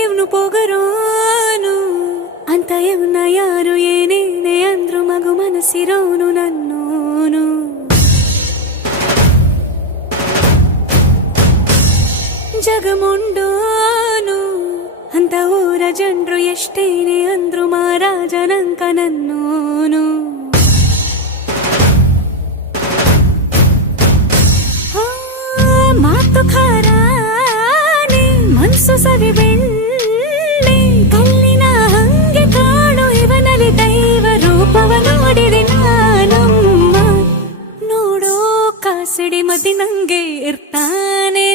ಇವ್ನು ಪೋಗರೋನು ಅಂತ ಇವ್ನ ಯಾರು ಏನೇನೆ ಅಂದ್ರು ಮಗು ಮನಸ್ಸಿರೋನು ನನ್ನೋನು ಜಗಮುಂಡೋನು ಅಂತ ಊರ ಜನರು ಎಷ್ಟೇನೆ ಅಂದ್ರು ಮಹಾರಾಜನಂಕ ನನ್ನೋನು ಸಿಡಿ ಮದಿ ನಂಗೆ ಇರ್ತಾನೆ